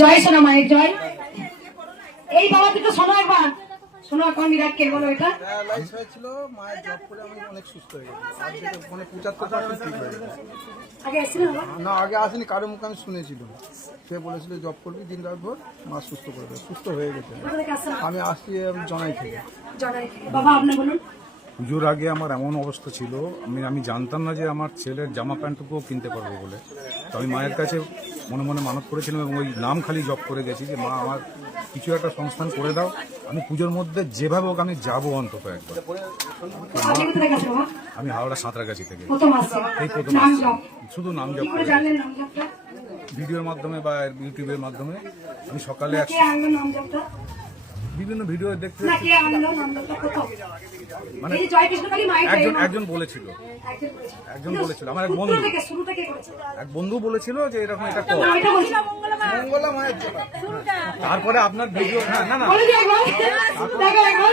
জয় সোনা মায়ের জয়। এই বাবা দুটো শোনো একবার, শোনো এখন বিরাটকে বলো এটা লাইফ হয়েছিল মায়ের জব করে আমি অনেক সুস্থ হয়ে গেছি। আজকে মানে 75% ঠিক হয়ে গেছে। আগে এসেছিল না আগে আসেনি, কারো মুখে আমি শুনেছিলাম, সে বলেছিল জব করবি দিন রাত ভোর, মা সুস্থ করে দেবে, সুস্থ হয়ে গেছে। আমি আসছি জনাই থেকে। বাবা আপনি বলুন। পুজোর আগে আমার এমন অবস্থা ছিল, আমি জানতাম না যে আমার ছেলের জামা প্যান্টটুকুও কিনতে পারবো বলে। তো আমি মায়ের কাছে মনে মনে মানত করেছিলাম এবং ওই নাম খালি জপ করে গেছি যে মা আমার কিছু একটা সংস্থান করে দাও, আমি পুজোর মধ্যে যেভাবে হোক আমি যাবো অন্তত একবার। আমি হাওড়া সাঁতরাগাছি থেকে এই প্রথম শুধু নাম জপ করে ভিডিওর মাধ্যমে বা ইউটিউবের মাধ্যমে। আমি সকালে বিভিন্ন ভিডিও দেখতে মানে একজন বলেছিল আমার এক বন্ধু বলেছিল যে এরকম এটা কর, তারপরে আপনার ভিডিও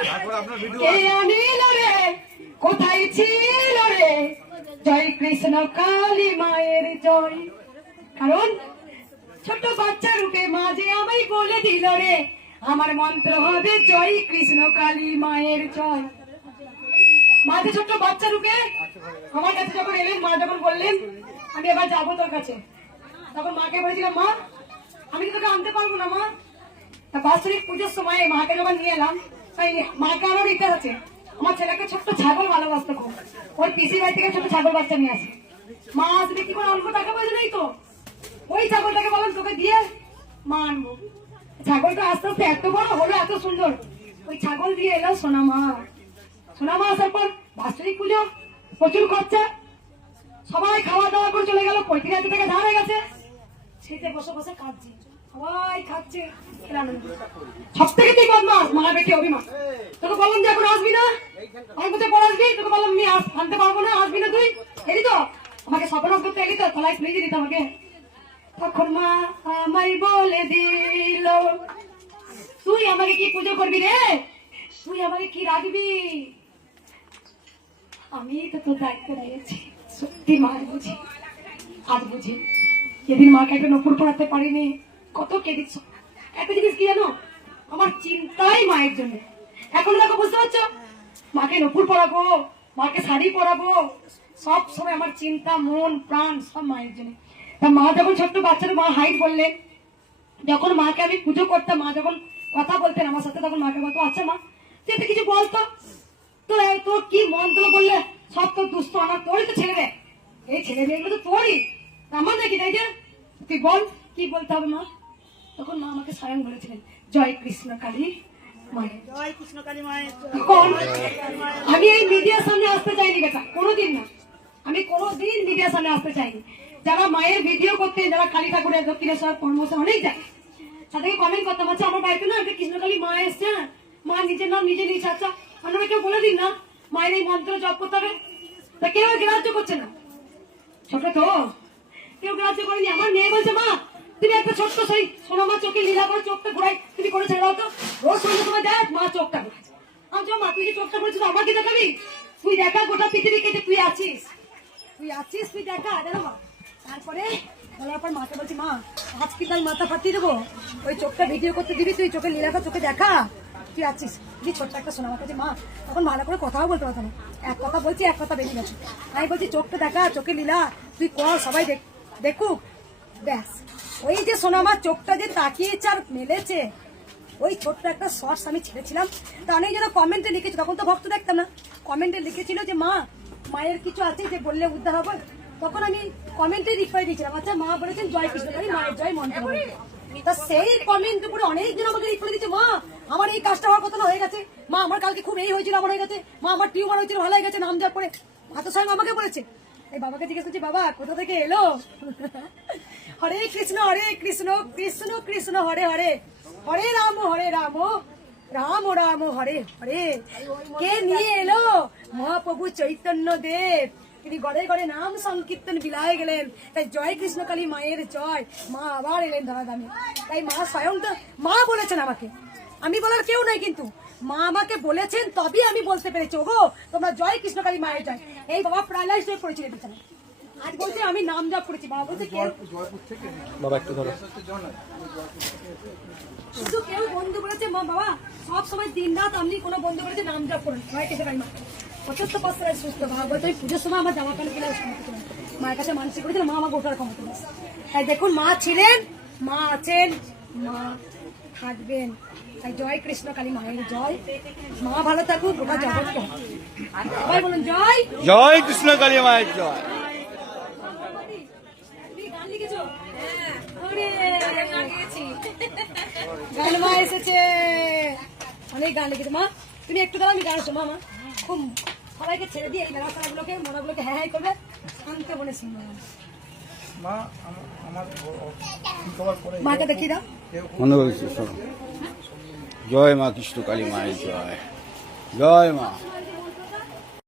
তারপরে আপনার ভিডিও কোথায় ছিল রে জয় কৃষ্ণ কালী মায়ের জয়। কারণ ছোট বাচ্চা রূপে মা যে আমায় বলে দিল রে আমার মন্ত্র হবে জয় কৃষ্ণ কালী মায়ের জয়। মা যে ছোট্ট বাচ্চা রূপে আমার কাছে যখন এলেন, মা যখন বললেন আমি এবার যাবো তোর কাছে, তখন মাকে বলেছিলাম মা আমি তোকে আনতে পারবো না মা। তা বাৎসরিক পুজোর সময় মাকে যখন নিয়ে এলাম, তাই মাকে আমার ইচ্ছা আছে আমার ছেলেকে ছোট্ট ছাগল ভালোবাসতে খুব, ওই পিসির বাড়ি থেকে ছোট্ট ছাগল বাচ্চা নিয়ে আসে। মা আসবে কি করে অল্প টাকা পয়সা নেই তো, ওই ছাগলটাকে বলেন তোকে দিয়ে মা আনবো। ছাগলটা আস্তে আস্তে এত বড় হলো, এত সুন্দর, ওই ছাগল দিয়ে এলো সোনামা। সোনামা আসার পর বাৎসরিক পুজো প্রচুর খরচা, সবাই খাওয়া দাওয়া করে চলে গেল, 35,000 টাকা ধার হয়ে গেছে। সেটা বসে বসে কাঁদছে, সবাই খাচ্ছে। সব থেকে তুই বদমাস মা বেটি অভিমান। তোকে বললাম যে এখন আসবি না, আমি কোথায় পর আসবি, তোকে বললাম আমি আনতে পারবো না, আসবি না তুই, এলি তো আমাকে স্বপ্ন করতে এলি তো, তলায় ফ্রিজে দিত আমাকে। তখন মা আমায় বলে দিল তুই আমাকে কি পুজো করবি রে, তুই আমাকে কি রাখবি, আমি তো তোর দায়িত্ব নিয়েছি। সত্যি মা বুঝি, আজ বুঝি যেদিন মাকে একটা নপুর পড়াতে পারিনি কত কেঁদেছ। একটা জিনিস কি জানো, আমার চিন্তাই মায়ের জন্য। এখন দেখো বুঝতে পারছো, মাকে নপুর পড়াবো, মাকে শাড়ি পরাবো, সব সময় আমার চিন্তা মন প্রাণ সব মায়ের জন্য। তা মা যখন ছোট্ট বাচ্চার মা হাইট বললেন, যখন মাকে আমি পুজো করতাম, মা যখন কথা বলতেন আমার সাথে, তখন মাকে বলতো আচ্ছা মা তুই তো কিছু বলতো, তো তোর কি মন্ত্র বললে সব তো দুস্থ, আমার তোরই তো ছেলে রে, এই ছেলে মেয়েগুলো তো তোরই, আমার নাকি তাই যে তুই বল কি বলতে হবে মা। তখন মা আমাকে স্বয়ং বলেছিলেন জয় কৃষ্ণ কালী মায়ের জয়, কৃষ্ণ কালী মায়ের। আমি এই মিডিয়ার সামনে আসতে চাইনি বেটা, কোনোদিন না, আমি কোনোদিন মিডিয়ার সামনে আসতে চাইনি। যারা মায়ের ভিডিও করতেন, যারা কালী ঠাকুরের দক্ষিণেশ্বর পরমহংস অনেক যায়, তাদেরকে কমেন্ট করতাম আচ্ছা আমার বাড়িতে না একটা কৃষ্ণকালী মা এসছে, মা নিজের নাম নিজে নিয়েছে, আচ্ছা আপনারা কেউ বলে দিন না মায়ের এই মন্ত্র জপ করতে হবে। তা কেউ গ্রাহ্য করছে না, ছোট তো কেউ গ্রাহ্য করেনি। আমার মেয়ে বলছে মা তুমি একটা ছোট্ট সেই সোনামা চোখে লীলা করে চোখটা ঘুরাই, তুমি করে ছেড়ে দাও তো, রোজ সঙ্গে তোমার দেখ মা চোখটা ঘুরাচ্ছে। আমি মা তুই যে চোখটা করেছিস আমাকে দেখাবি, তুই দেখা গোটা পৃথিবীকে যে তুই আছিস, তুই আছিস, তুই দেখা জানো মা। তারপরে বলার পর মাকে বলছি মা আজ কিন্তু আমি মাথা ফাটিয়ে দেবো, ওই চোখটা ভিডিও করতে দিবি, তুই চোখে লীলাটা চোখে দেখা তুই আছিস। তুই ছোট্ট একটা শোনা আমাকে মা, তখন ভালো করে কথাও বলতে পারতো না, এক কথা বলছি এক কথা বেরিয়ে গেছে। আমি বলছি চোখটা দেখা, চোখে লীলা তুই কর, সবাই দেখুক, ব্যাস। ওই যে সোনা আমার চোখটা যে তাকিয়েছে আর মেলেছে, ওই ছোট্ট একটা শর্টস আমি ছেড়েছিলাম। তা অনেক যেন কমেন্টে লিখেছে, তখন তো ভক্ত দেখতাম না, কমেন্টে লিখেছিল যে মা মায়ের কিছু আছে যে বললে উদ্ধার হবে। তখন আমি কমেন্টে রিপ্লাই দিয়েছিলাম আচ্ছা মা বলেছেন জয় কৃষ্ণ কালী মায়ের জয় মন্ত্র, তা সেই কমেন্ট উপরে অনেকজন আমাকে রিপ্লাই দিচ্ছে মা আমার এই কাজটা হওয়ার কথা না হয়ে গেছে, মা আমার কালকে খুব এই হয়েছিল আমার হয়ে গেছে, মা আমার টিউমার হয়েছিল ভালো হয়ে গেছে, নাম জপ করে হাতের সঙ্গে আমাকে বলেছে। এই বাবাকে জিজ্ঞেস করছি বাবা কোথা থেকে এলো, হরে কৃষ্ণ কৃষ্ণ কৃষ্ণ হরে হরে, হরে রাম রাম রাম হরে হরে। কে নিয়ে এলো, মহাপ্রভু চৈতন্য দেব, তিনি গড়ে গড়ে নাম সংকীর্তন বিলায় গেলেন। তাই জয় কৃষ্ণ কালী মায়ের জয়, মা আবার এলেন ধরাধামে। তাই মা স্বয়ং তো মা বলেছেন আমাকে, আমি বলার কেউ নাই, কিন্তু মা আমাকে বলেছেন তবেই আমি বলতে পেরেছি ওগো তোমরা জয় কৃষ্ণ কালী মায়ের জয়। এই বাবা প্যারালাইজড হয়ে পড়েছিলেন বিছানায়, আজ বলছে আমি নাম জপ করেছি, বাবা বলছে কেউ জয়পুর থেকে বাবা একটু ধরো। শুধু কেউ বন্ধু বলেছে মা বাবা সব সময় দিন রাত আপনি কোনো বন্ধু বলেছে নাম জপ করুন, মায়ের কাছে মা 75% সুস্থ। বাবা বলতে ওই পুজোর সময় আমার জামা প্যান্ট কিনে মায়ের কাছে মানসিক করেছিল, মা আমাকে ওঠার ক্ষমতা দিয়েছে। তাই দেখুন মা ছিলেন, মা আছেন, মা থাকবেন। তাই জয় কৃষ্ণ কালী মায়ের জয়। মা ভালো থাকুক, গোটা জগৎকে সবাই বলুন জয়। জয় কৃষ্ণ কালী মায়ের জয়। তুমি গান লিখেছো? ওরে, গান মা এসেছে, অনেক গান লিখেছে মা। তুমি একটু দাঁড়া, আমি গান শোনো মা। খুব সবাইকে ছেড়ে দিয়ে এই মেলাগুলোকে মনাগুলোকে হ্যাঁ হ্যাঁ করবে, শান্ত বলে শুনবো। মা আমার খাবার পরে মাকে দেখিয়ে দাও। মনে হয়েছে শোনো। জয় মা কৃষ্ণ কালী মায়ের জয়। জয় মা।